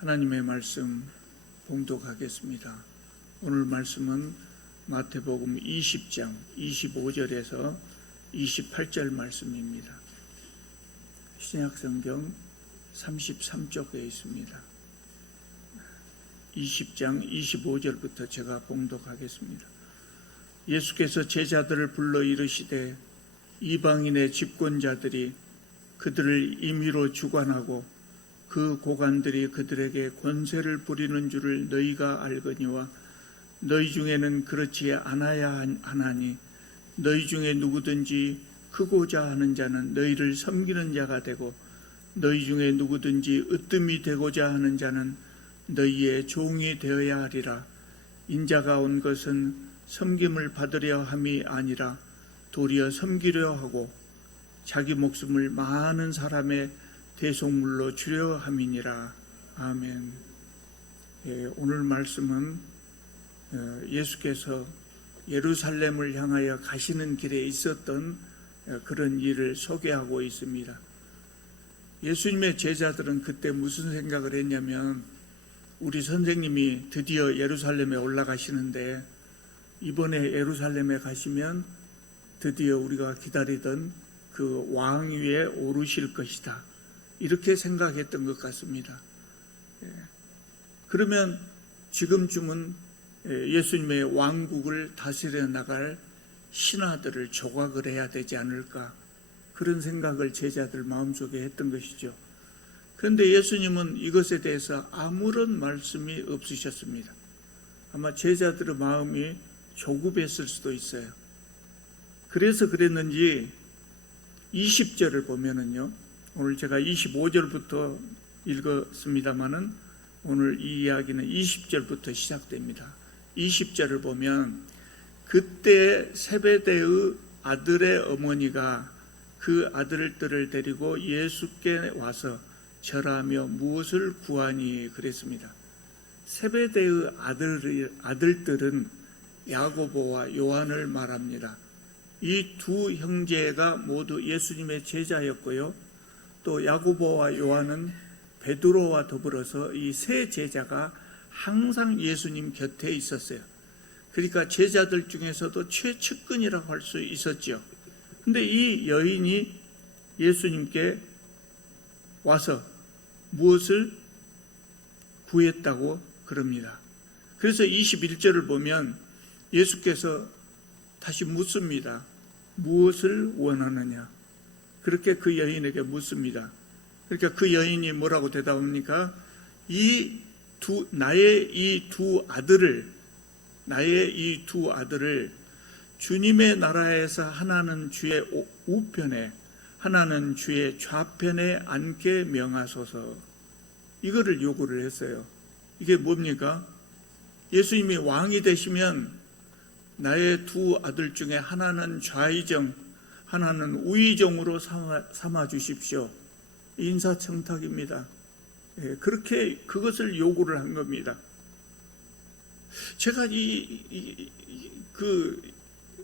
하나님의 말씀 봉독하겠습니다. 오늘 말씀은 마태복음 20장 25절에서 28절 말씀입니다. 신약성경 33쪽에 있습니다. 20장 25절부터 제가 봉독하겠습니다. 예수께서 제자들을 불러 이르시되 이방인의 집권자들이 그들을 임의로 주관하고 그 고관들이 그들에게 권세를 부리는 줄을 너희가 알거니와 너희 중에는 그렇지 않아야 하나니 너희 중에 누구든지 크고자 하는 자는 너희를 섬기는 자가 되고 너희 중에 누구든지 으뜸이 되고자 하는 자는 너희의 종이 되어야 하리라. 인자가 온 것은 섬김을 받으려 함이 아니라 도리어 섬기려 하고 자기 목숨을 많은 사람의 대속물로 주려 함이니라. 아멘. 오늘 말씀은 예수께서 예루살렘을 향하여 가시는 길에 있었던 그런 일을 소개하고 있습니다. 예수님의 제자들은 그때 무슨 생각을 했냐면, 우리 선생님이 드디어 예루살렘에 올라가시는데 이번에 예루살렘에 가시면 드디어 우리가 기다리던 그 왕위에 오르실 것이다, 이렇게 생각했던 것 같습니다. 그러면 지금쯤은 예수님의 왕국을 다스려 나갈 신하들을 조각을 해야 되지 않을까, 그런 생각을 제자들 마음속에 했던 것이죠. 그런데 예수님은 이것에 대해서 아무런 말씀이 없으셨습니다. 아마 제자들의 마음이 조급했을 수도 있어요. 그래서 그랬는지 20절을 보면은요, 오늘 제가 25절부터 읽었습니다마는 오늘 이 이야기는 20절부터 시작됩니다. 20절을 보면 그때 세베대의 아들의 어머니가 그 아들들을 데리고 예수께 와서 절하며 무엇을 구하니 그랬습니다. 세베대의 아들들은 야고보와 요한을 말합니다. 이 두 형제가 모두 예수님의 제자였고요, 또 야고보와 요한은 베드로와 더불어서 이 세 제자가 항상 예수님 곁에 있었어요. 그러니까 제자들 중에서도 최측근이라고 할 수 있었죠. 근데 이 여인이 예수님께 와서 무엇을 구했다고 그럽니다. 그래서 21절을 보면 예수께서 다시 묻습니다. 무엇을 원하느냐? 그렇게 그 여인에게 묻습니다. 그러니까 그 여인이 뭐라고 대답합니까? 나의 이 두 아들을 주님의 나라에서 하나는 주의 우편에 하나는 주의 좌편에 앉게 명하소서, 이거를 요구를 했어요. 이게 뭡니까? 예수님이 왕이 되시면 나의 두 아들 중에 하나는 좌의정, 하나는 우의정으로 삼아 주십시오. 인사청탁입니다. 그렇게 그것을 요구를 한 겁니다. 제가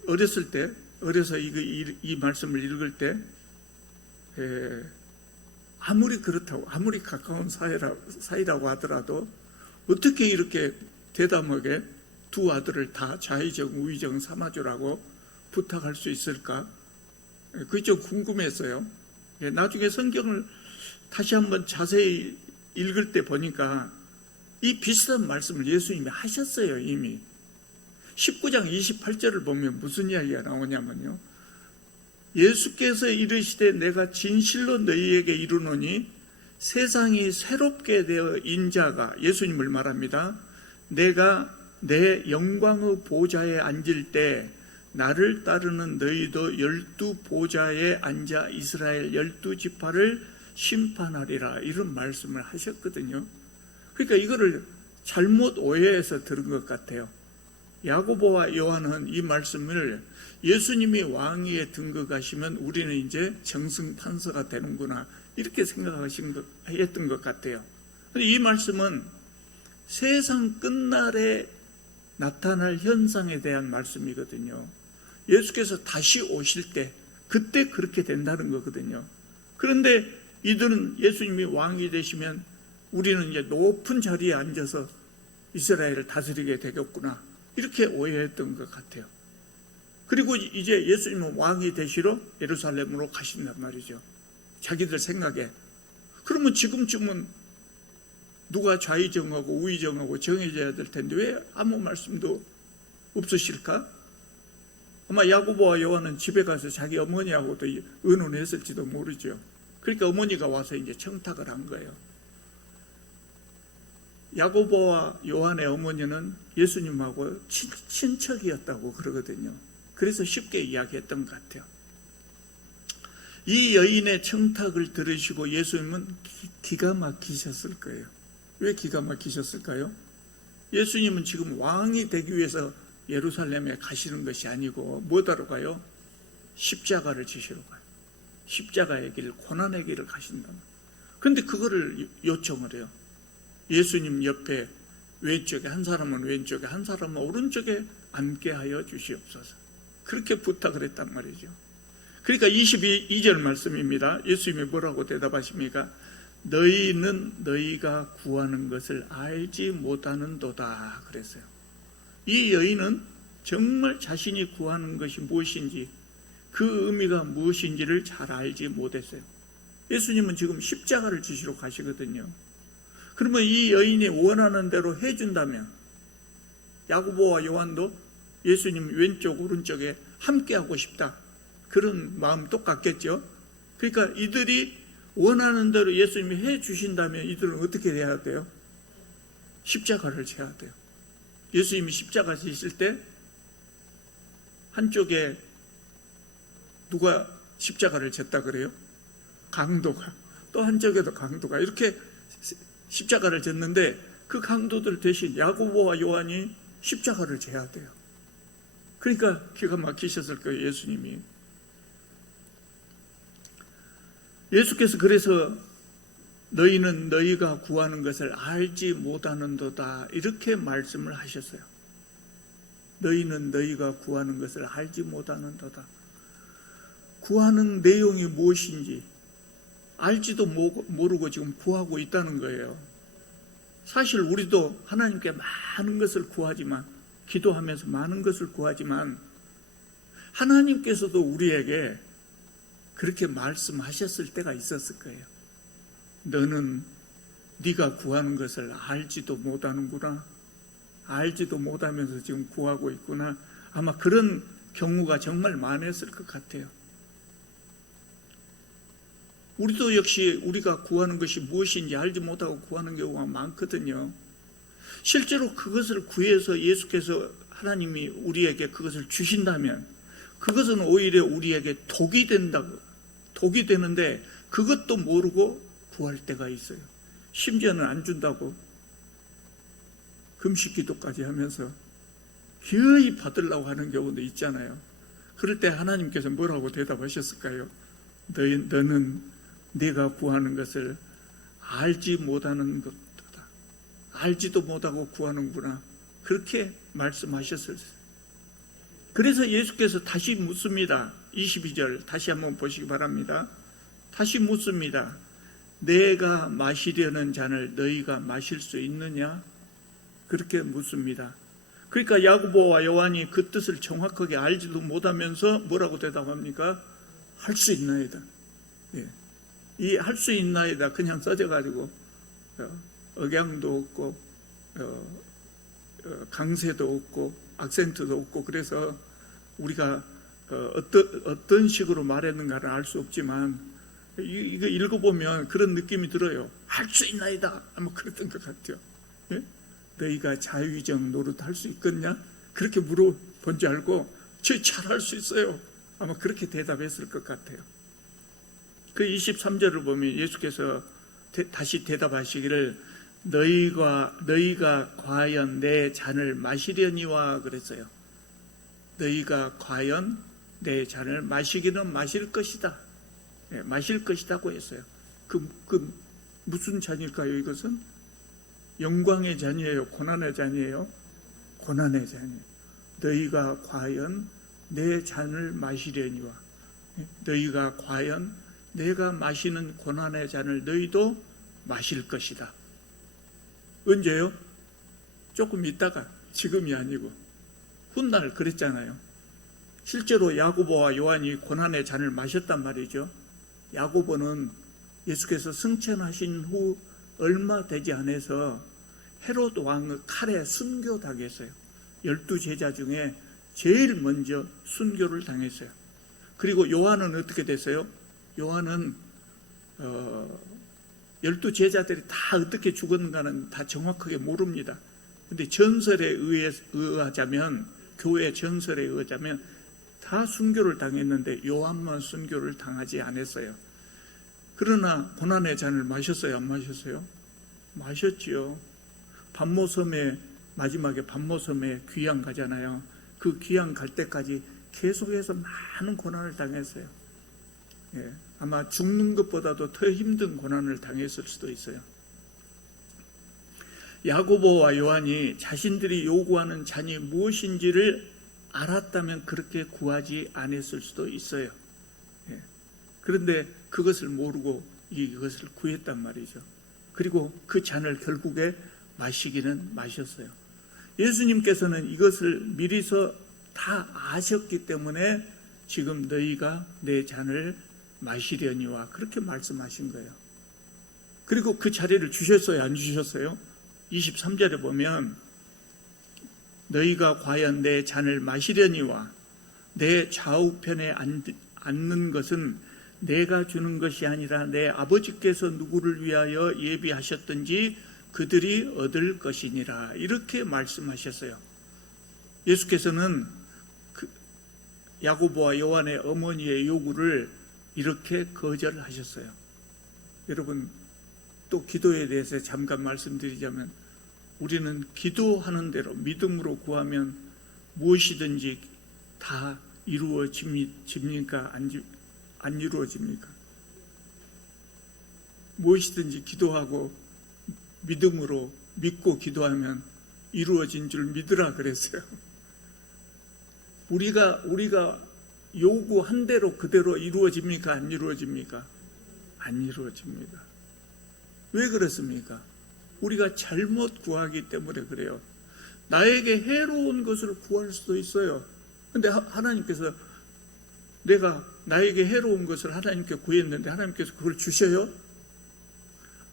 어려서 이 말씀을 읽을 때 아무리 그렇다고, 아무리 가까운 사이라고 하더라도 어떻게 이렇게 대담하게 두 아들을 다 좌의정, 우의정 삼아주라고 부탁할 수 있을까? 그게 좀 궁금했어요. 나중에 성경을 다시 한번 자세히 읽을 때 보니까 이 비슷한 말씀을 예수님이 하셨어요. 이미 19장 28절을 보면 무슨 이야기가 나오냐면요, 예수께서 이르시되 내가 진실로 너희에게 이르노니 세상이 새롭게 되어 인자가, 예수님을 말합니다, 내가 내 영광의 보좌에 앉을 때 나를 따르는 너희도 12 보좌에 앉아 이스라엘 12지파를 심판하리라, 이런 말씀을 하셨거든요. 그러니까 이거를 잘못 오해해서 들은 것 같아요. 야고보와 요한은 이 말씀을 예수님이 왕위에 등극하시면 우리는 이제 정승탄서가 되는구나, 이렇게 했던 것 같아요. 그런데 이 말씀은 세상 끝날에 나타날 현상에 대한 말씀이거든요. 예수께서 다시 오실 때 그때 그렇게 된다는 거거든요. 그런데 이들은 예수님이 왕이 되시면 우리는 이제 높은 자리에 앉아서 이스라엘을 다스리게 되겠구나, 이렇게 오해했던 것 같아요. 그리고 이제 예수님은 왕이 되시러 예루살렘으로 가신단 말이죠. 자기들 생각에. 그러면 지금쯤은 누가 좌의정하고 우의정하고 정해져야 될 텐데 왜 아무 말씀도 없으실까? 아마 야고보와 요한은 집에 가서 자기 어머니하고도 의논했을지도 모르죠. 그러니까 어머니가 와서 이제 청탁을 한 거예요. 야고보와 요한의 어머니는 예수님하고 친척이었다고 그러거든요. 그래서 쉽게 이야기했던 것 같아요. 이 여인의 청탁을 들으시고 예수님은 기가 막히셨을 거예요. 왜 기가 막히셨을까요? 예수님은 지금 왕이 되기 위해서 예루살렘에 가시는 것이 아니고 뭐하러 가요? 십자가를 지시러 가요. 십자가의 길, 고난의 길을 가신다. 그런데 그거를 요청을 해요. 예수님 옆에 왼쪽에 한 사람은 왼쪽에 한 사람은 오른쪽에 앉게 하여 주시옵소서. 그렇게 부탁을 했단 말이죠. 그러니까 22절 말씀입니다. 예수님이 뭐라고 대답하십니까? 너희는 너희가 구하는 것을 알지 못하는도다 그랬어요. 이 여인은 정말 자신이 구하는 것이 무엇인지, 그 의미가 무엇인지를 잘 알지 못했어요. 예수님은 지금 십자가를 지시러 가시거든요. 그러면 이 여인이 원하는 대로 해준다면 야고보와 요한도 예수님 왼쪽 오른쪽에 함께하고 싶다, 그런 마음 똑같겠죠. 그러니까 이들이 원하는 대로 예수님이 해주신다면 이들은 어떻게 해야 돼요? 십자가를 져야 돼요. 예수님이 십자가 지실 때 한쪽에 누가 십자가를 졌다 그래요? 강도가. 또 한쪽에도 강도가. 이렇게 십자가를 졌는데 그 강도들 대신 야고보와 요한이 십자가를 져야 돼요. 그러니까 기가 막히셨을 거예요, 예수님이. 예수께서 그래서 너희는 너희가 구하는 것을 알지 못하는도다, 이렇게 말씀을 하셨어요. 너희는 너희가 구하는 것을 알지 못하는도다. 구하는 내용이 무엇인지 알지도 모르고 지금 구하고 있다는 거예요. 사실 우리도 하나님께 많은 것을 구하지만, 기도하면서 많은 것을 구하지만 하나님께서도 우리에게 그렇게 말씀하셨을 때가 있었을 거예요. 너는 네가 구하는 것을 알지도 못하는구나, 알지도 못하면서 지금 구하고 있구나. 아마 그런 경우가 정말 많았을 것 같아요. 우리도 역시 우리가 구하는 것이 무엇인지 알지 못하고 구하는 경우가 많거든요. 실제로 그것을 구해서 예수께서, 하나님이 우리에게 그것을 주신다면 그것은 오히려 우리에게 독이 된다고, 독이 되는데 그것도 모르고 구할 때가 있어요. 심지어는 안 준다고 금식 기도까지 하면서 기어이 받으려고 하는 경우도 있잖아요. 그럴 때 하나님께서 뭐라고 대답하셨을까요? 너는 네가 구하는 것을 알지 못하는 것이다. 알지도 못하고 구하는구나. 그렇게 말씀하셨어요. 그래서 예수께서 다시 묻습니다. 22절 다시 한번 보시기 바랍니다. 다시 묻습니다. 내가 마시려는 잔을 너희가 마실 수 있느냐? 그렇게 묻습니다. 그러니까 야고보와 요한이 그 뜻을 정확하게 알지도 못하면서 뭐라고 대답합니까? 할 수 있나이다. 예. 이 할 수 있나이다 그냥 써져가지고 억양도 없고 강세도 없고 악센트도 없고, 그래서 우리가 어떤 식으로 말했는가를 알 수 없지만 이거 읽어보면 그런 느낌이 들어요. 할 수 있나이다 아마 그랬던 것 같아요. 예? 너희가 자유의정 노릇할 수 있겠냐? 그렇게 물어본 줄 알고 저 잘할 수 있어요 아마 그렇게 대답했을 것 같아요. 그 23절을 보면 예수께서 다시 대답하시기를 너희가 과연 내 잔을 마시려니와 그랬어요. 너희가 과연 내 잔을 마시기는 마실 것이다. 네, 마실 것이라고 했어요. 그 무슨 잔일까요? 이것은 영광의 잔이에요? 고난의 잔이에요? 고난의 잔이에요. 너희가 과연 내 잔을 마시려니와, 너희가 과연 내가 마시는 고난의 잔을 너희도 마실 것이다. 언제요? 조금 있다가, 지금이 아니고 훗날 그랬잖아요. 실제로 야고보와 요한이 고난의 잔을 마셨단 말이죠. 야고보는 예수께서 승천하신 후 얼마 되지 않아서 헤롯 왕의 칼에 순교당했어요. 12제자 중에 제일 먼저 순교를 당했어요. 그리고 요한은 어떻게 됐어요? 요한은 12제자들이 다 어떻게 죽었는가는 다 정확하게 모릅니다. 근데 전설에 의하자면, 교회 전설에 의하자면 다 순교를 당했는데 요한만 순교를 당하지 않았어요. 그러나 고난의 잔을 마셨어요? 안 마셨어요? 마셨지요. 반모섬에, 마지막에 반모섬에 귀양 가잖아요. 그 귀양 갈 때까지 계속해서 많은 고난을 당했어요. 예, 아마 죽는 것보다도 더 힘든 고난을 당했을 수도 있어요. 야고보와 요한이 자신들이 요구하는 잔이 무엇인지를 알았다면 그렇게 구하지 않았을 수도 있어요. 예, 그런데 그것을 모르고 이것을 구했단 말이죠. 그리고 그 잔을 결국에 마시기는 마셨어요. 예수님께서는 이것을 미리서 다 아셨기 때문에 지금 너희가 내 잔을 마시려니와 그렇게 말씀하신 거예요. 그리고 그 자리를 주셨어요? 안 주셨어요? 23절에 보면 너희가 과연 내 잔을 마시려니와 내 좌우편에 앉는 것은 내가 주는 것이 아니라 내 아버지께서 누구를 위하여 예비하셨든지 그들이 얻을 것이니라, 이렇게 말씀하셨어요. 예수께서는 야고보와 요한의 어머니의 요구를 이렇게 거절하셨어요. 여러분, 또 기도에 대해서 잠깐 말씀드리자면, 우리는 기도하는 대로 믿음으로 구하면 무엇이든지 다 이루어집니까? 안 이루어집니까? 무엇이든지 기도하고 믿음으로 믿고 기도하면 이루어진 줄 믿으라 그랬어요. 우리가 요구한 대로 그대로 이루어집니까? 안 이루어집니까? 안 이루어집니다. 왜 그렇습니까? 우리가 잘못 구하기 때문에 그래요. 나에게 해로운 것을 구할 수도 있어요. 근데 하나님께서, 내가 나에게 해로운 것을 하나님께 구했는데 하나님께서 그걸 주셔요?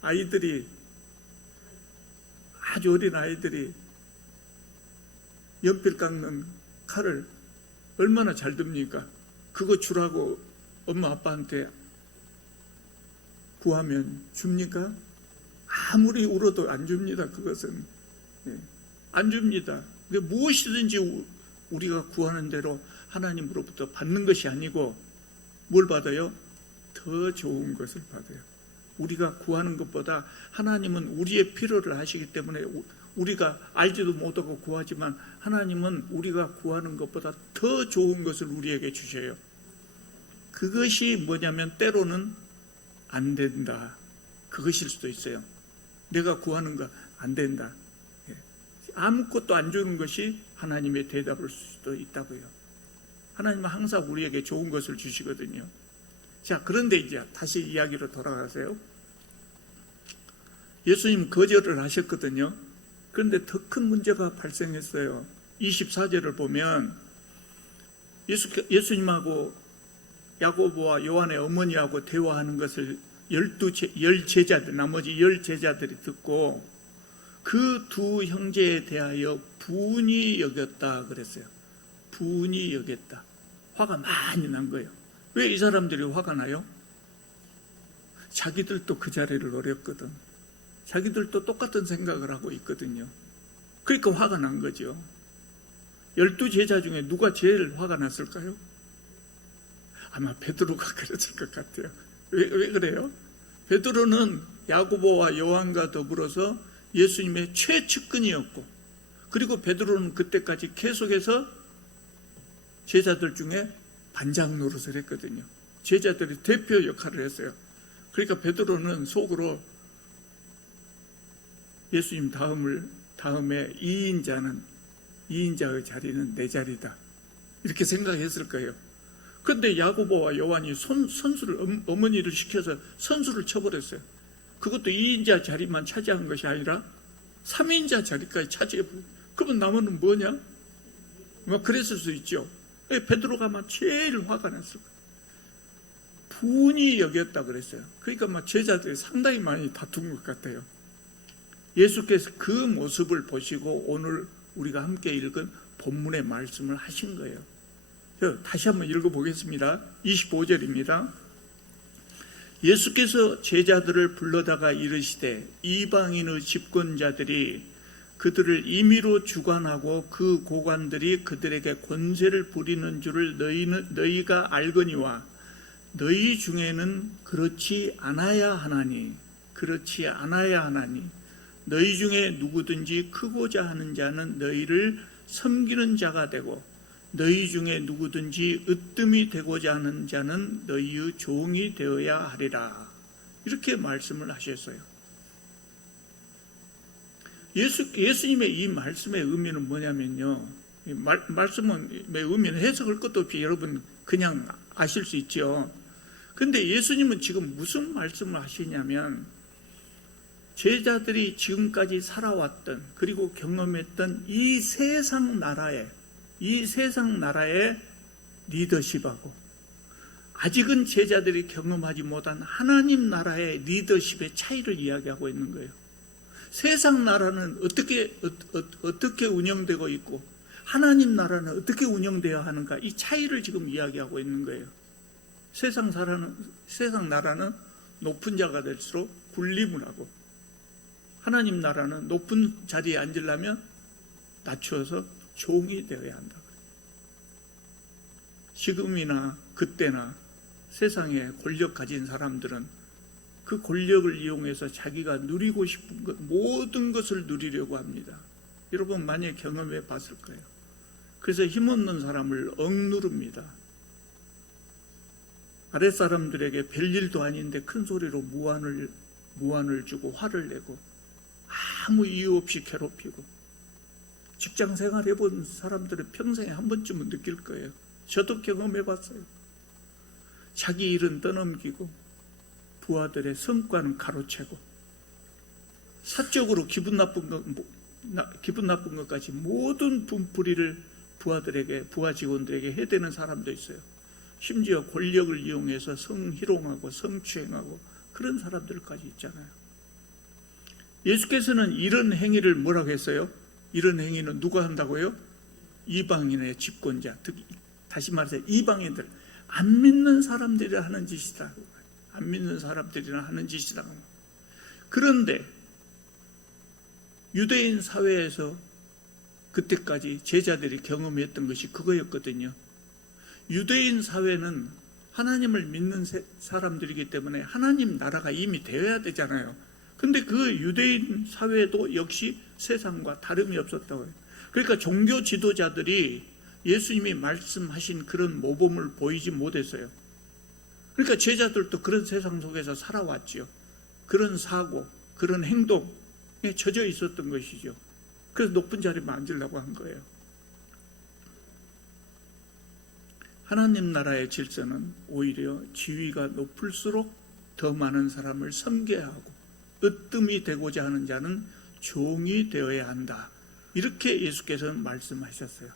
아이들이, 아주 어린 아이들이 연필 깎는 칼을 얼마나 잘 듭니까? 그거 주라고 엄마 아빠한테 구하면 줍니까? 아무리 울어도 안 줍니다. 그것은 안 줍니다. 무엇이든지 우리가 구하는 대로 하나님으로부터 받는 것이 아니고 뭘 받아요? 더 좋은 것을 받아요. 우리가 구하는 것보다 하나님은 우리의 필요를 아시기 때문에 우리가 알지도 못하고 구하지만 하나님은 우리가 구하는 것보다 더 좋은 것을 우리에게 주셔요. 그것이 뭐냐면 때로는 안 된다, 그것일 수도 있어요. 내가 구하는 거 안 된다, 아무것도 안 주는 것이 하나님의 대답일 수도 있다고요. 하나님은 항상 우리에게 좋은 것을 주시거든요. 자, 그런데 이제 다시 이야기로 돌아가세요. 예수님 거절을 하셨거든요. 그런데 더 큰 문제가 발생했어요. 24절을 보면 예수님하고 야고보와 요한의 어머니하고 대화하는 것을 10제자들, 나머지 10제자들이 듣고 그 두 형제에 대하여 분이 여겼다 그랬어요. 분이 여겼다. 화가 많이 난 거예요. 왜 이 사람들이 화가 나요? 자기들도 그 자리를 노렸거든. 자기들도 똑같은 생각을 하고 있거든요. 그러니까 화가 난 거죠. 12제자 중에 누가 제일 화가 났을까요? 아마 베드로가 그랬을 것 같아요. 왜 그래요? 베드로는 야고보와 요한과 더불어서 예수님의 최측근이었고, 그리고 베드로는 그때까지 계속해서 제자들 중에 반장 노릇을 했거든요. 제자들이 대표 역할을 했어요. 그러니까 베드로는 속으로 예수님 다음에 2인자의 자리는 내 자리다, 이렇게 생각했을 거예요. 그런데 야고보와 요한이 선수를, 어머니를 시켜서 선수를 쳐버렸어요. 그것도 2인자 자리만 차지한 것이 아니라 3인자 자리까지 차지해버려. 그러면 나머지는 뭐냐? 뭐 그랬을 수 있죠. 베드로가 막 제일 화가 났을 거예요. 분이 여겼다 그랬어요. 그러니까 막 제자들이 상당히 많이 다툰 것 같아요. 예수께서 그 모습을 보시고 오늘 우리가 함께 읽은 본문의 말씀을 하신 거예요. 다시 한번 읽어보겠습니다. 25절입니다. 예수께서 제자들을 불러다가 이르시되 이방인의 집권자들이 그들을 임의로 주관하고 그 고관들이 그들에게 권세를 부리는 줄을 너희가 알거니와 너희 중에는 그렇지 않아야 하나니 너희 중에 누구든지 크고자 하는 자는 너희를 섬기는 자가 되고 너희 중에 누구든지 으뜸이 되고자 하는 자는 너희의 종이 되어야 하리라. 이렇게 말씀을 하셨어요. 예수님의 이 말씀의 의미는 뭐냐면요, 말씀의 의미는 해석할 것도 없이 여러분 그냥 아실 수 있죠. 근데 예수님은 지금 무슨 말씀을 하시냐면 제자들이 지금까지 살아왔던 그리고 경험했던 이 세상 나라의 리더십하고 아직은 제자들이 경험하지 못한 하나님 나라의 리더십의 차이를 이야기하고 있는 거예요. 세상 나라는 어떻게 운영되고 있고 하나님 나라는 어떻게 운영되어야 하는가, 이 차이를 지금 이야기하고 있는 거예요. 세상 나라는 높은 자가 될수록 군림을 하고 하나님 나라는 높은 자리에 앉으려면 낮추어서 종이 되어야 한다. 지금이나 그때나 세상에 권력 가진 사람들은 그 권력을 이용해서 자기가 누리고 싶은 것, 모든 것을 누리려고 합니다. 여러분 많이 경험해 봤을 거예요. 그래서 힘없는 사람을 억누릅니다. 아랫사람들에게 별일도 아닌데 큰 소리로 무안을 주고 화를 내고 아무 이유 없이 괴롭히고, 직장 생활 해본 사람들은 평생에 한 번쯤은 느낄 거예요. 저도 경험해 봤어요. 자기 일은 떠넘기고 부하들의 성과는 가로채고 사적으로 기분 나쁜 것까지 모든 분풀이를 부하 직원들에게 해대는 사람도 있어요. 심지어 권력을 이용해서 성희롱하고 성추행하고 그런 사람들까지 있잖아요. 예수께서는 이런 행위를 뭐라고 했어요? 이런 행위는 누가 한다고요? 이방인의 집권자, 다시 말해서 이방인들, 안 믿는 사람들이 하는 짓이다. 안 믿는 사람들이나 하는 짓이다. 그런데 유대인 사회에서 그때까지 제자들이 경험했던 것이 그거였거든요. 유대인 사회는 하나님을 믿는 사람들이기 때문에 하나님 나라가 이미 되어야 되잖아요. 근데 그 유대인 사회도 역시 세상과 다름이 없었다고 해요. 그러니까 종교 지도자들이 예수님이 말씀하신 그런 모범을 보이지 못했어요. 그러니까 제자들도 그런 세상 속에서 살아왔죠. 그런 사고, 그런 행동에 젖어 있었던 것이죠. 그래서 높은 자리에 앉으려고 한 거예요. 하나님 나라의 질서는 오히려 지위가 높을수록 더 많은 사람을 섬겨야 하고 으뜸이 되고자 하는 자는 종이 되어야 한다. 이렇게 예수께서는 말씀하셨어요.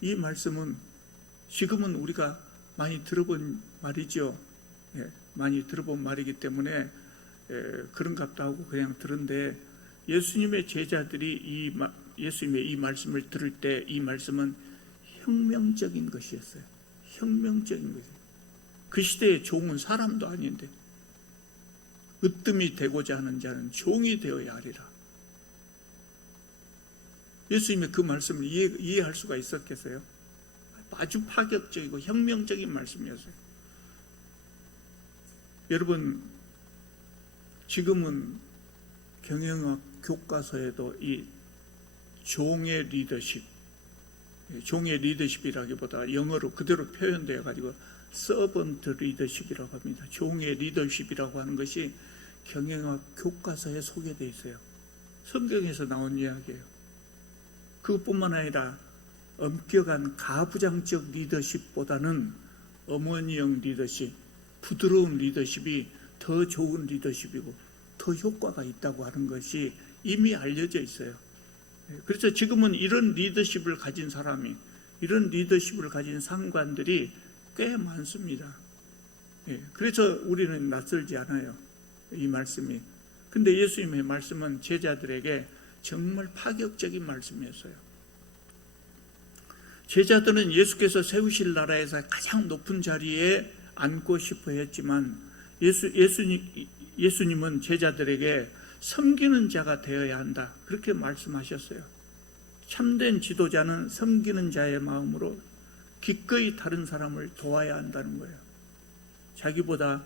이 말씀은 지금은 우리가 많이 들어본 말이죠. 많이 들어본 말이기 때문에 그런갑다 하고 그냥 들은데, 예수님의 제자들이 예수님의 이 말씀을 들을 때 이 말씀은 혁명적인 것이었어요. 혁명적인 것이에요. 그 시대의 종은 사람도 아닌데 으뜸이 되고자 하는 자는 종이 되어야 하리라. 예수님의 그 말씀을 이해할 수가 있었겠어요? 아주 파격적이고 혁명적인 말씀이었어요. 여러분, 지금은 경영학 교과서에도 이 종의 리더십이라기보다 영어로 그대로 표현되어 가지고 서번트 리더십이라고 합니다. 종의 리더십이라고 하는 것이 경영학 교과서에 소개되어 있어요. 성경에서 나온 이야기예요. 그것뿐만 아니라 엄격한 가부장적 리더십보다는 어머니형 리더십, 부드러운 리더십이 더 좋은 리더십이고 더 효과가 있다고 하는 것이 이미 알려져 있어요. 그래서 지금은 이런 리더십을 가진 사람이, 이런 리더십을 가진 상관들이 꽤 많습니다. 그래서 우리는 낯설지 않아요, 이 말씀이. 근데 예수님의 말씀은 제자들에게 정말 파격적인 말씀이었어요. 제자들은 예수께서 세우실 나라에서 가장 높은 자리에 앉고 싶어 했지만 예수님은 제자들에게 섬기는 자가 되어야 한다, 그렇게 말씀하셨어요. 참된 지도자는 섬기는 자의 마음으로 기꺼이 다른 사람을 도와야 한다는 거예요. 자기보다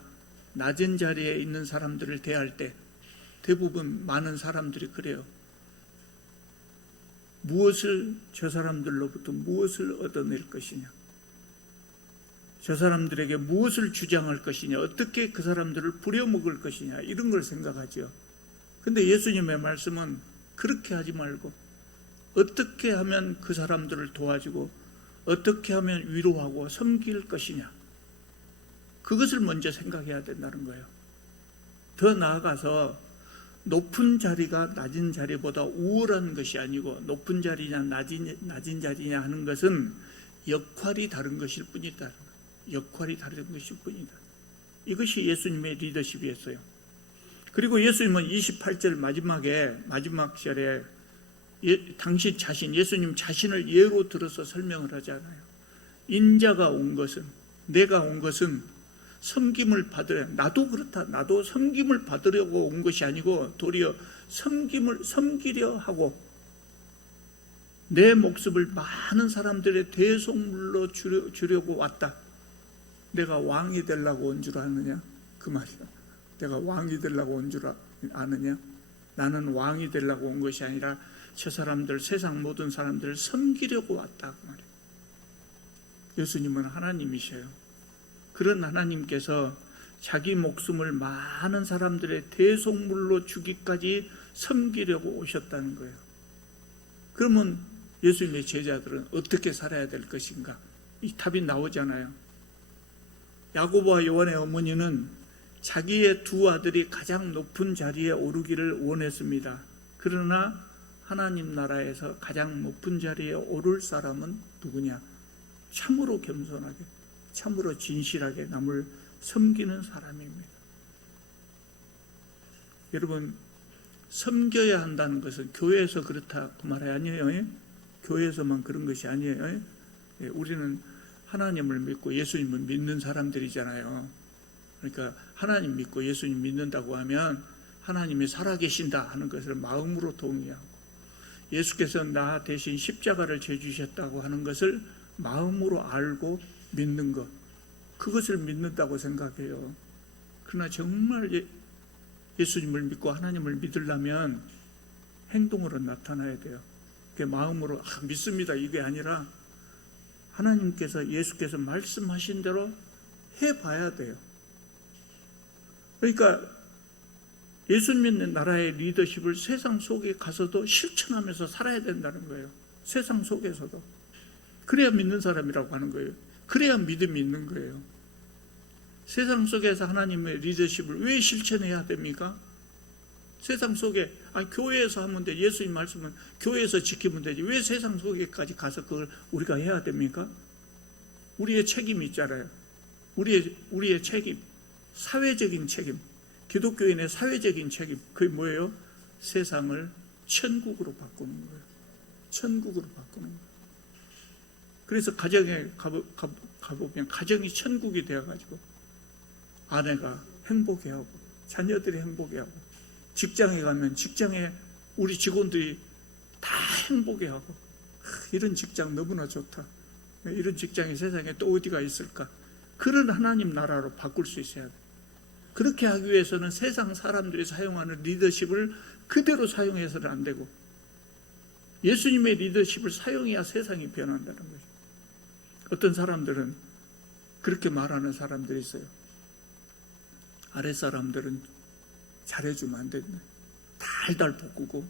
낮은 자리에 있는 사람들을 대할 때 대부분 많은 사람들이 그래요. 저 사람들로부터 무엇을 얻어낼 것이냐, 저 사람들에게 무엇을 주장할 것이냐, 어떻게 그 사람들을 부려먹을 것이냐, 이런 걸 생각하죠. 근데 예수님의 말씀은 그렇게 하지 말고 어떻게 하면 그 사람들을 도와주고 어떻게 하면 위로하고 섬길 것이냐, 그것을 먼저 생각해야 된다는 거예요. 더 나아가서 높은 자리가 낮은 자리보다 우월한 것이 아니고 높은 자리냐 낮은 자리냐 하는 것은 역할이 다른 것일 뿐이다. 역할이 다른 것일 뿐이다. 이것이 예수님의 리더십이었어요. 그리고 예수님은 28절 마지막 절에 당신 자신, 예수님 자신을 예로 들어서 설명을 하잖아요. 인자가 온 것은, 내가 온 것은 섬김을 받으려, 나도 그렇다, 나도 섬김을 받으려고 온 것이 아니고 도리어 섬기려 하고 내 목숨을 많은 사람들의 대속물로 주려고 왔다. 내가 왕이 되려고 온 줄 아느냐, 그 말이야. 내가 왕이 되려고 온 줄 아느냐. 나는 왕이 되려고 온 것이 아니라 저 사람들, 세상 모든 사람들을 섬기려고 왔다, 그 말이에요. 예수님은 하나님이셔요. 그런 하나님께서 자기 목숨을 많은 사람들의 대속물로 주기까지 섬기려고 오셨다는 거예요. 그러면 예수님의 제자들은 어떻게 살아야 될 것인가? 이 답이 나오잖아요. 야고보와 요한의 어머니는 자기의 두 아들이 가장 높은 자리에 오르기를 원했습니다. 그러나 하나님 나라에서 가장 높은 자리에 오를 사람은 누구냐? 참으로 겸손하게, 참으로 진실하게 남을 섬기는 사람입니다. 여러분, 섬겨야 한다는 것은 교회에서 그렇다 그 말이 아니에요. 교회에서만 그런 것이 아니에요. 우리는 하나님을 믿고 예수님을 믿는 사람들이잖아요. 그러니까 하나님 믿고 예수님 믿는다고 하면 하나님이 살아계신다 하는 것을 마음으로 동의하고, 예수께서 나 대신 십자가를 져주셨다고 하는 것을 마음으로 알고 믿는 것, 그것을 믿는다고 생각해요. 그러나 정말 예수님을 믿고 하나님을 믿으려면 행동으로 나타나야 돼요. 그게 마음으로 믿습니다 이게 아니라 하나님께서, 예수께서 말씀하신 대로 해봐야 돼요. 그러니까 예수님 나라의 리더십을 세상 속에 가서도 실천하면서 살아야 된다는 거예요. 세상 속에서도. 그래야 믿는 사람이라고 하는 거예요. 그래야 믿음이 있는 거예요. 세상 속에서 하나님의 리더십을 왜 실천해야 됩니까? 세상 속에, 교회에서 하면 돼. 예수님 말씀은 교회에서 지키면 되지. 왜 세상 속에까지 가서 그걸 우리가 해야 됩니까? 우리의 책임이 있잖아요. 우리의 책임, 사회적인 책임, 기독교인의 사회적인 책임, 그게 뭐예요? 세상을 천국으로 바꾸는 거예요. 천국으로 바꾸는 거예요. 그래서 가정에 가보면 가정이 천국이 되어가지고 아내가 행복해하고 자녀들이 행복해하고, 직장에 가면 직장에 우리 직원들이 다 행복해하고, 이런 직장 너무나 좋다, 이런 직장이 세상에 또 어디가 있을까, 그런 하나님 나라로 바꿀 수 있어야 돼. 그렇게 하기 위해서는 세상 사람들이 사용하는 리더십을 그대로 사용해서는 안 되고 예수님의 리더십을 사용해야 세상이 변한다는 거죠. 어떤 사람들은 그렇게 말하는 사람들이 있어요. 아랫사람들은 잘해주면 안 된다, 달달 볶고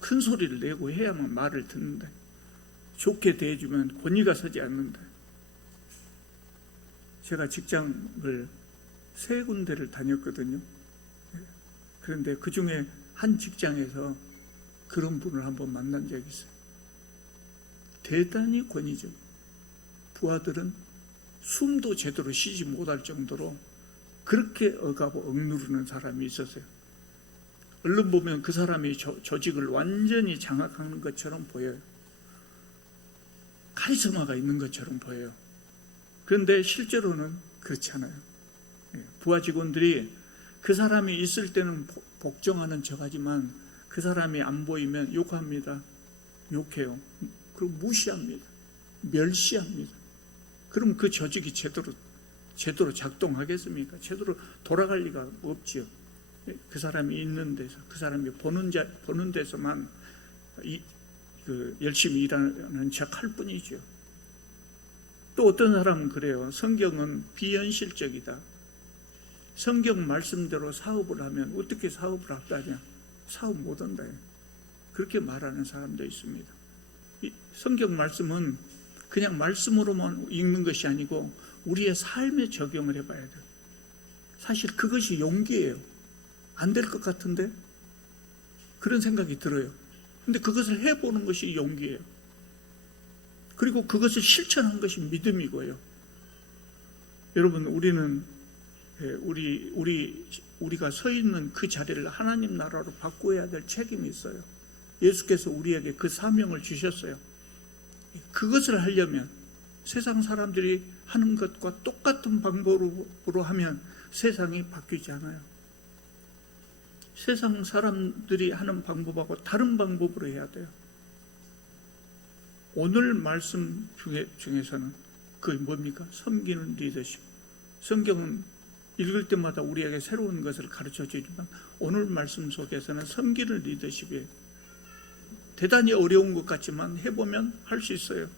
큰 소리를 내고 해야만 말을 듣는다, 좋게 대해주면 권위가 서지 않는다. 제가 직장을 3군데를 다녔거든요. 그런데 그 중에 한 직장에서 그런 분을 한번 만난 적이 있어요. 대단히 권위적. 부하들은 숨도 제대로 쉬지 못할 정도로 그렇게 억하고 억누르는 사람이 있었어요. 얼른 보면 그 사람이 조직을 완전히 장악하는 것처럼 보여요. 카리스마가 있는 것처럼 보여요. 그런데 실제로는 그렇지 않아요. 부하 직원들이 그 사람이 있을 때는 복종하는 척하지만 그 사람이 안 보이면 욕합니다. 욕해요. 그리고 무시합니다. 멸시합니다. 그럼 그 조직이 제대로 작동하겠습니까? 제대로 돌아갈 리가 없지요. 그 사람이 있는 데서, 그 사람이 보는 데서만 열심히 일하는 척 할 뿐이죠. 또 어떤 사람은 그래요. 성경은 비현실적이다. 성경 말씀대로 사업을 하면 어떻게 사업을 한다냐? 사업 못한다. 그렇게 말하는 사람도 있습니다. 이 성경 말씀은 그냥 말씀으로만 읽는 것이 아니고 우리의 삶에 적용을 해봐야 돼요. 사실 그것이 용기예요. 안 될 것 같은데? 그런 생각이 들어요. 근데 그것을 해보는 것이 용기예요. 그리고 그것을 실천한 것이 믿음이고요. 여러분, 우리가 서 있는 그 자리를 하나님 나라로 바꾸어야 될 책임이 있어요. 예수께서 우리에게 그 사명을 주셨어요. 그것을 하려면 세상 사람들이 하는 것과 똑같은 방법으로 하면 세상이 바뀌지 않아요. 세상 사람들이 하는 방법하고 다른 방법으로 해야 돼요. 오늘 말씀 중에서는 그게 뭡니까? 섬기는 리더십. 성경은 읽을 때마다 우리에게 새로운 것을 가르쳐 주지만 오늘 말씀 속에서는 섬기는 리더십이에요. 대단히 어려운 것 같지만 해보면 할 수 있어요.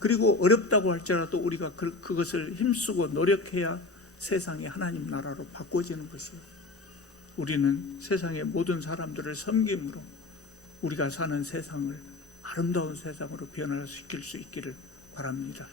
그리고 어렵다고 할지라도 우리가 그것을 힘쓰고 노력해야 세상이 하나님 나라로 바꿔지는 것이에요. 우리는 세상의 모든 사람들을 섬김으로 우리가 사는 세상을 아름다운 세상으로 변화시킬 수 있기를 바랍니다.